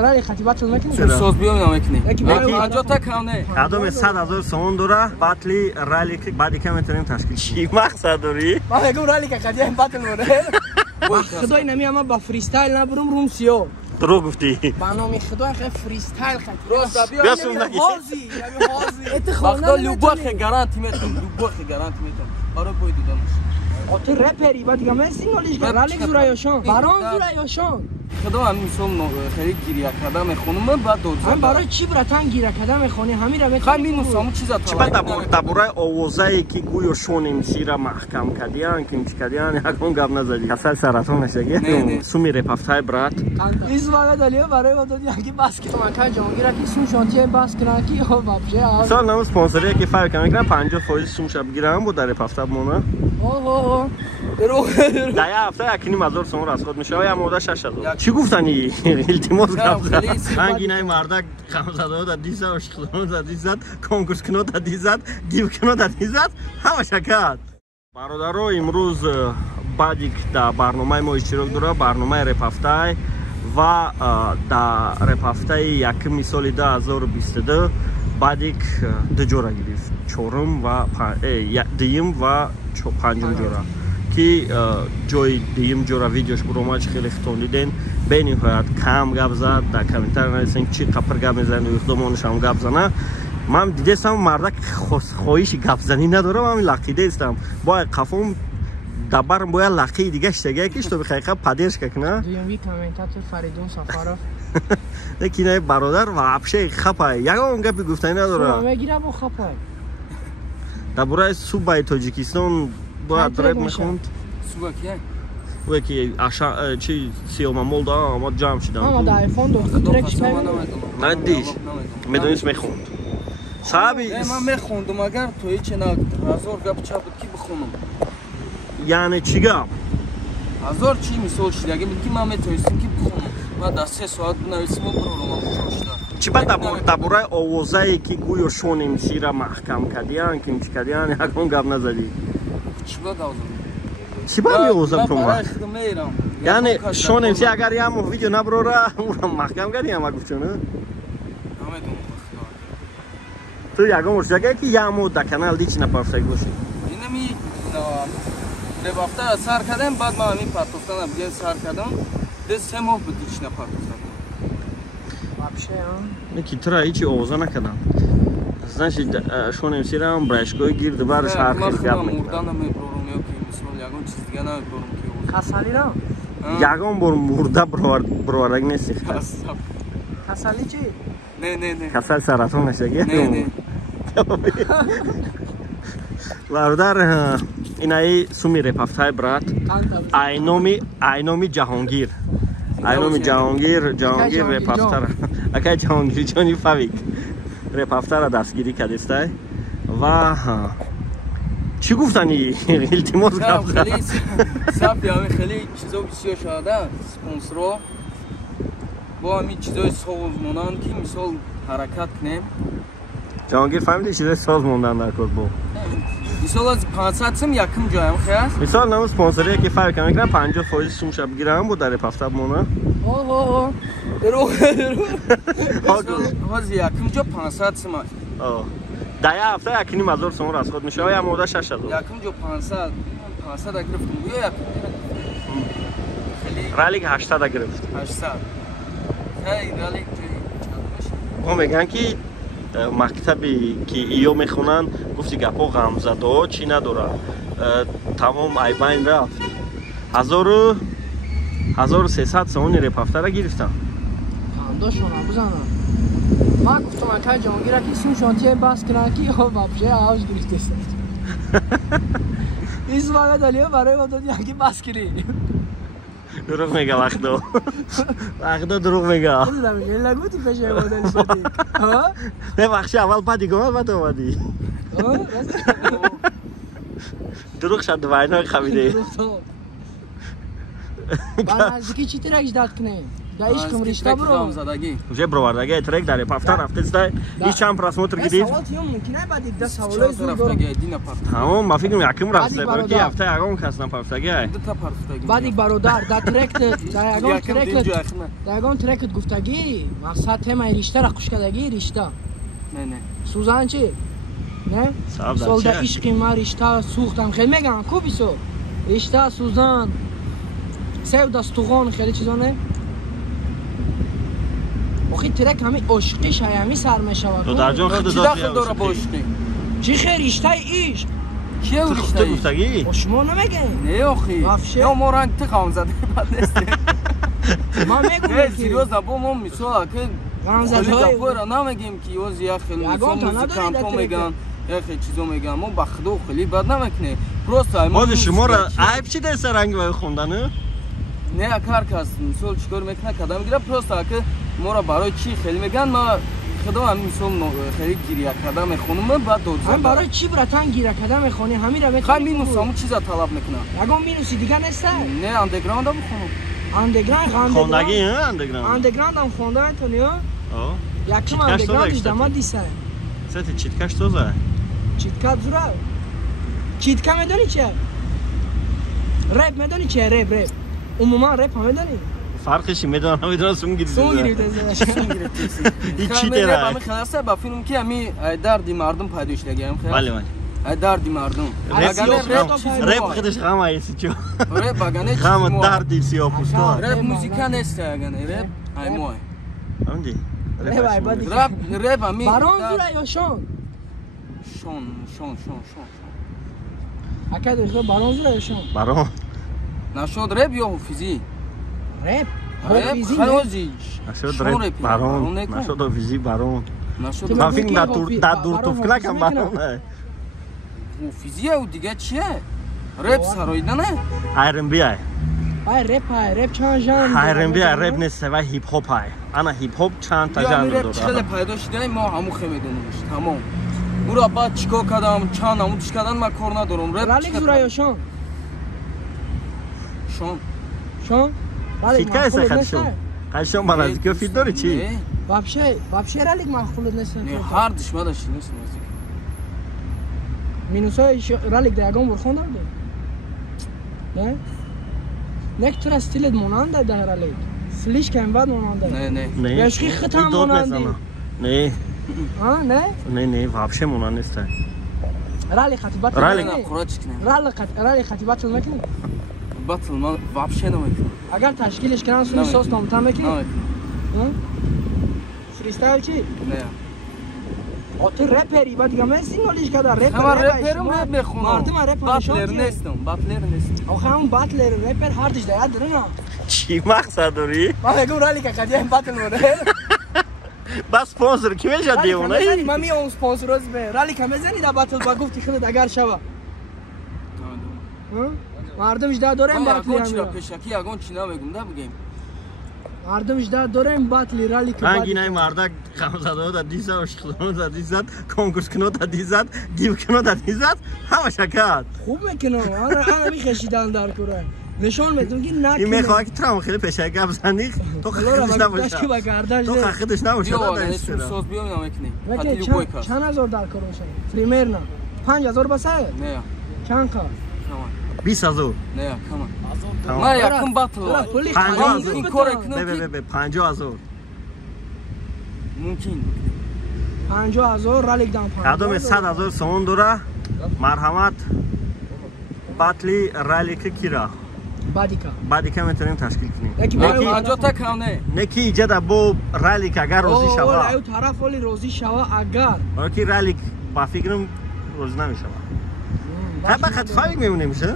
رای خطیبتون میکنی؟ ساز بیام نمیکنی. یکی برای 50 تا کم نه. ادم 100,000 سوم داره باتلی رالی که بعدی که میتونیم تشکیل چی مقصد داری؟ من میگم رالی که قضیه باتل بوده. خدای نمیام با فریستایل نبرم روم سیو. درو گفتی. برنامه خدای خیلی فریستایل خیلی. راست بیا سوم نگی. هازی اتخاذ وقتا لوباخ گارانتی میتونم. لوباخ گارانتی میتونم. آره باید دانش. تو رپری بعد دیگه من سینگلیش رالیک زورایشان. برام زورایشان. خدا هم مثال خیلی گیریه کردم میخونم بعد دوز. من برای چی براتن گیره کردم میخونی همین رو میخونم. همین مسام چیزا چی بعد دبورای آوازایی که گویو شونیم سیرا محکم کردیان که چی کردیان یکون گپ نزدی. کسل سرطان نشگی. سومی رپافتای برات. این زمان دلیل برای ما دادی اگه بس که من کار جانگیره که سوم شانتی بس کنه کی او بابجه. سال نام اسپانسری که فرق میکنه 50% سوم شب گیرم بود در رپافتا مونه. اوه در هفته یکی نیم هزار سوم از خود میشه یا مودا 6000 چی گفتنی التماس کردم هنگینای مردک خمسده در دیزد اشتغال در دیزد کنکورس کنو در دیزد گیو کنو در دیزد همه شکست برادرو امروز بعدی در برنامه ما اشتراک داره برنامه رپافتای و در رپافتای یکم سال 2022 بعدی دو جورا گرفت چهارم و دیم و پنجم جورا که جای دیم جورا ویدیوش برامج خیلی خطوندیدین به نهایت کم گپ زد در کامنتر نویسین چی قپر گپ میزنه و اخدامانش هم گپ زنه من دیدم مردک خواهش گپ زنی نداره من لقیده استم با قفم دبرم باید لقی دیگه شتگه کش تو بخیقه پدرش کنه دویمی کامنتاتور فریدون سفارов یکی نه برادر و عبشه خپه یکم گپی گفتنی نداره من میگیره با خپه دبورای صوبای تاجیکستان باید رپ میخوند صوبا کیه و یکی چی سیوم مولدا آمد جمع شدن اما در ایفون دو ترکش ندیش میدونیست میخوند صحابی من میخوندم اگر توی چه نه هزار گپ چه بود کی بخونم یعنی چی گپ هزار چی مثال شد اگه میگی من میتونستم کی بخونم من در 3 ساعت بنویسم و پروگرام چوشتا چی بعد دبورای آوازایی که گویو شونیم سیرا محکم کردیان که چی کردیان یکون گپ نزدی چی بعد آوازم چی باید میوزم تو ما؟ میرم یعنی شونیم سی اگر یه همون ویدیو نبروره اونم محکم کردی همه گفت چونه؟ تو یکم ورشگه که یه همون در کانال دیچ نپرسه گوشی اینمی ربافته سر کردم بعد ما همین پرتوفتنم دیگه سر کردم ده 3 ماه بود دیچ نپرتوفتنم بابشه هم نکی ترا هیچی آوازه نکردم زنشی شونیم سی را هم برشگاه گیر دوبارش هر خیلی گپ مردانم میپروگرامیو که مثال یکم چیز دیگه نمیپروگرام که کسالی را یکم بر مرده بروارگ نیستی کسالی چی؟ نه کسل سرطان نشگی نه برادر اینایی سومی رپافتای برات اینومی جهانگیر اینومی جهانگیر رپافتر اکای جهانگیر جانی فاویک رپافتر دستگیری کردیسته و چی گفتنی التماس کردم خیلی سب همه خیلی چیزا بسیار شده سپانسرها با همین چیزای سازمانان که مثال حرکت کنیم جهانگیر فهمیدی چیزای سازماندن در کار با مثال از 500 سم یکم جایم خیلی مثال نام سپانسری که فرق میکنه 50% سوم شب گیرم بود در رپافتا مونه اوه درو هاز یکم جا 500 سم در یه هفته یکی نیم هزار سوم از خود میشه یا مودا 6000 یکم جا 500 گرفتم یا یکم رالیک 800 گرفت 800 هی رالیک ما میگن که مکتبی که ایو میخونن گفتی گپا غمزده ها چی نداره تمام ایبین رفت 1300 سوم رپافتا را گرفتم خانداشون بزنم من گفتم اکای جانگیره که سوم شانتی بس کنه کی او بابجه آوش گرفته است این زمان دلیل برای ما دادی اگه بس کنی دروغ میگه وقتا دروغ میگه لگوتی پشه مدل شدی نه بخشی اول پا دیگه بعد اومدی دروغ شد دوائنه خمیده من نزدیکی چی ترکش داد کنه Да ишқим ришта бро. Уже бровардagi трек дاره пафта рафтестай هیچ چند پراسموتر گیدید سوال تیم ممکنه بعد 10 سوالای زور دارم. تمام ما فکر می‌کنم یکم رفته برای هفته یگان کس نپرفتگی بعد یک برادر در ترک در یگان ترک گفتگی مقصد تیم رشته را خوش کردگی رشته نه سوزن چی نه سال در عشق ما رشته سوختم خیلی میگن کو بیسو رشته سوزن سیو دستوغان خیلی چیزا نه آخی ترک همین عشقیش همی سر میشود تو در جان خود داره با عشقی چی خیلی رشته عشق کیه رشته گفتگی با شما نمیگه نه آخی یا ما رنگ تقام زده بعد نیسته ما میگم نه سیریوز نبا ما میسولا که خیلی دفعه را نمیگیم که یوز یا خیلی میسو موزیکان تو میگن یا خیلی چیزو میگن ما بخدا و خیلی بد نمیکنه پروستا ما شما را عیب چی دست رنگ باید خوندنه؟ نه اکار کس میسول چکار میکنه کدام گیره پروستا که ما را برای چی خیلی میگن ما خدا هم میسول خیلی گیریه کدام میخونم بعد دوزن هم برای چی براتن گیره کدام میخونی همین را میخونی خیلی مینوس همون چیزا طلب میکنه اگه مینوسی دیگه نیست نه اندرگراند هم بخونم اندرگراند خوندگی ها اندرگراند هم خونده میتونی ها آه یکم اندرگراندش دما دیسه ساعت چیتکاش توزه چیتکا زوره چیتکا میدونی چیه رپ میدونی چیه رپ عموما رپ هم میدونی فرقشی میدونم سون گیریده این چی داره همه خلاصه با فیلم که همی دردی مردم پیداش لگیم بله دردی مردم رپ خودش غم ایسی چو رپ اگه غم دردی سیاپوستا رپ موزیکا نیست اگه رپ ایموه همدی رپ همی باران زوره یا شون اکه دوشتا باران زوره یا شون باران نشد رپ یا حفیزی رپ خیلی نشد رپ باران نشد حفیزی باران من فکر در دور توفک نکم باران حفیزی او دیگه چیه؟ رپ سرایده نه؟ ایرن بی ای رپ چند جان ایرن بی ای رپ نیست و هیپ هاپ های انا هیپ هاپ چند تا جان داره چقدر پیدا شده ما همو خیلی میدونیمش تمام برو بعد چیکار کردم چند همو چیکار کردن من کار ندارم رپ رالیک زورا یا شون فیت که ایسا خیلی شون من از دیگه فیت داری چی؟ вообще رالیک مخفولت نیست نه هر دشمه داشتی نیست مینوسای رالیک دیگان برخون دارده نه؟ نک تو را ستیلت ماننده در رالیک سلیش که این بعد ماننده نه یاشقی خط هم مانندی نه نه вообще مانند نیست رالی خطیبت رالی خطیبت چون میکنی؟ بطل من вообще نمیکنم اگر تشکیلش کنن سونی ساز تامتم میکنی؟ فریستایل چی؟ نه تو رپری بعد دیگه من سینگلیش کرده رپ میخونم مردم رپ بطلر نیستم آخه همون بطلر رپر هردش داید داره نه چی مقصد داری؟ من بگم رالی که قدیم بطل بوده بس سپانسر کی میشه دیونه؟ من میام سپانسروز به رالی که میزنی در بطل با گفتی خودت اگر شوه مردمش داره این بطلی هم چرا پشکی اگون چی نمیگم ده بگیم مردمش داره این بطلی رالی که رنگی نه مردک خمزده دا دیزد اشتغلان دا دیزد کنکورس کنو دا دیزد دیو کنو دا دیزد همه شکرد خوب میکنم آنها میخشیدن در کوره نشان میدونم که نکنه این میخواه که ترام خیلی پشکی بزنی تو خیلیش نباشه تو خیلیش نباشه سوز بیام نمیکنی چند هزار در کار باشه فریمر نه 5000 بسه نه چند کار 20000 نه کمان من یکم بطل 50000 این کار کنم به 50000 ممکن 50000 رالیک دام 5000 100000 سوم دوره مرحمت بطلی رالیک کیرا بعدی میتونیم تشکیل کنیم نکی تا کم نکی ایجاد با رالیک اگر روزی شوا او طرف ولی روزی شوا اگر کی رالیک با فکرم روز نمیشه فقط فایق میمونه میشه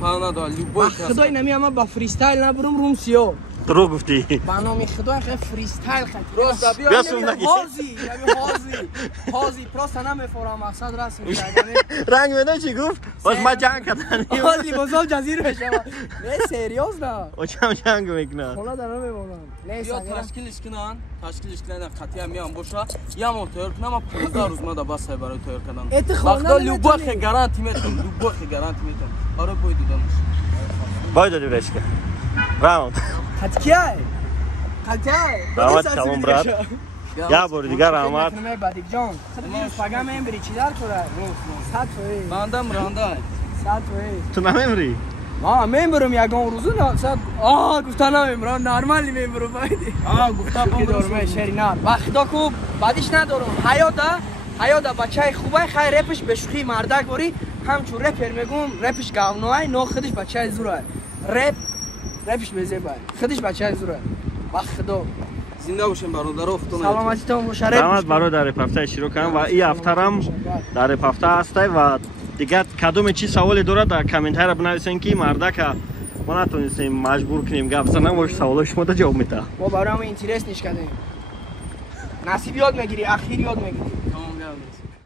فانا دالی بوی خدای نمی اما با فریستایل نبرم روم سیو درو گفتی برنامه خدای خیلی فریستایل خیلی راست بیا هازی پروست نمیفورم مقصد رسم رنگ میده چی گفت باز ما جنگ کردن حالی بازم جزیره بشه نه سریوز نه او چم جنگ میکنن حالا در نمیمونم یا تشکیلش کنن قطعا میام باشه یا موتور کنم 15 روز ما دا بس برای تور کردن وقتا لوباخ گارانتی میتونم آره باید دیدمش باید دیدمش که راوند حد کیه دعوت تمام برات یا بار دیگر آمد بدیک جان پگم میبری چی در خوره 100 توی باندم رانده 100 توی تو نمیبری؟ ما میبرم یگان روزو نه 100 گفتن نمیبرم نرمالی میبرم گفتم که دارم شری نار وقتا کو بعدش ندارم حیادا بچه خوبه خیر رپش به شوخی مردک بری همچون رپر میگم رپش گاونوای نو خودش بچه زوره رپش بزیبه خودش بچه زوره وقت خدا زنده باشین برادر اختون سلامتیتون باشه سلامت برادر رپ هفته شروع کنم و این هفته هم در رپ هفته هسته و دیگه کدوم چی سوالی داره در کامنت ها را بنویسین که مردک ما نتونستیم مجبور کنیم گپ زنم باش سوال شما تا جواب میده ما برام اینترست نش کردیم نصیب یاد میگیری اخیر یاد میگیری تمام